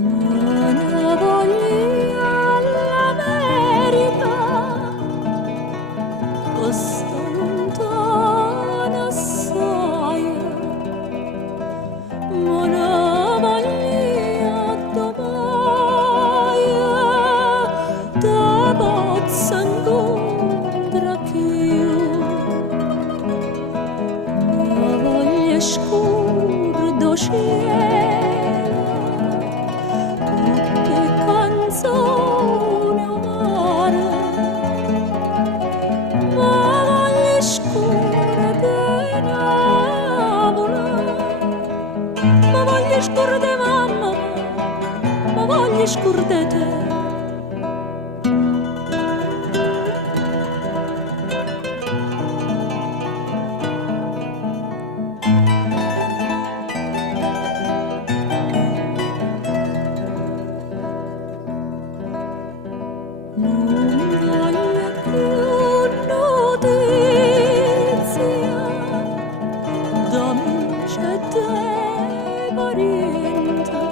Non voglio la verità, sto lontano assai, ma non voglio domai, te posso incontrare più, ma voglio scuro do cielo, tutte canzoni amare, ma voglio scuro di Napoli, ma voglio scuro di mamma, ma voglio scuro di te. Non voglio più notizia d'amici e dei parenti,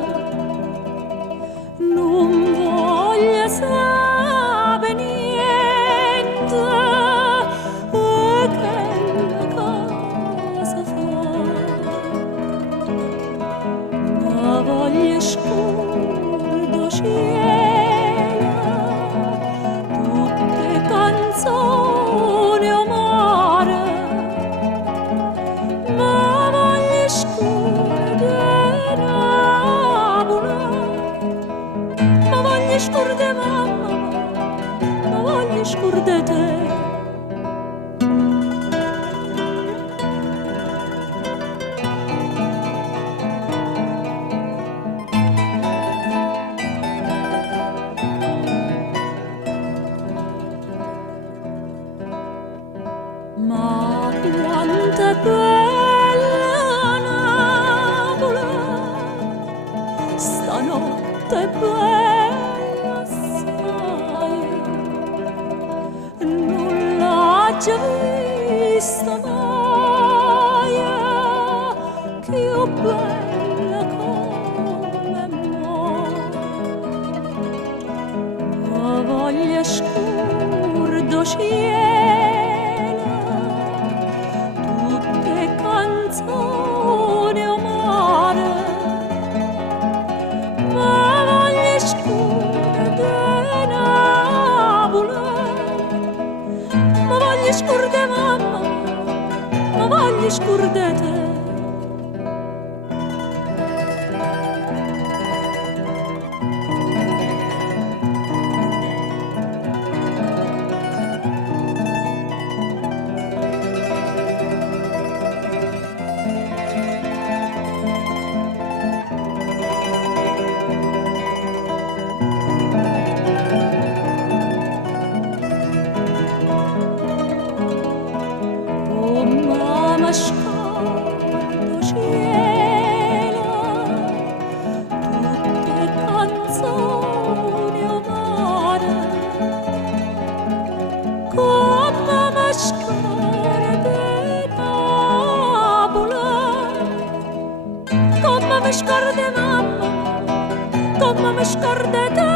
non voglio sapere niente che la casa fa, ma voglio scuro cielo, tutte canzoni amare, ma voglio scuro di Napoli, ma voglio scuro di mamma, ma voglio scuro di te. Ma quanto è bella Napoli, stanotte è bella assai, non l'ho già vista mai, più bella come mo, ma voglio scuro do cielo, tutte canzoni amare, ma voglio scuro di Napoli, ma voglio scuro di mamma, ma voglio scuro di te. Oh mamma scaldo cielo, tutte canzoni amare, come mi scordi Napoli, come mi scordi mamma, come mi scordi te.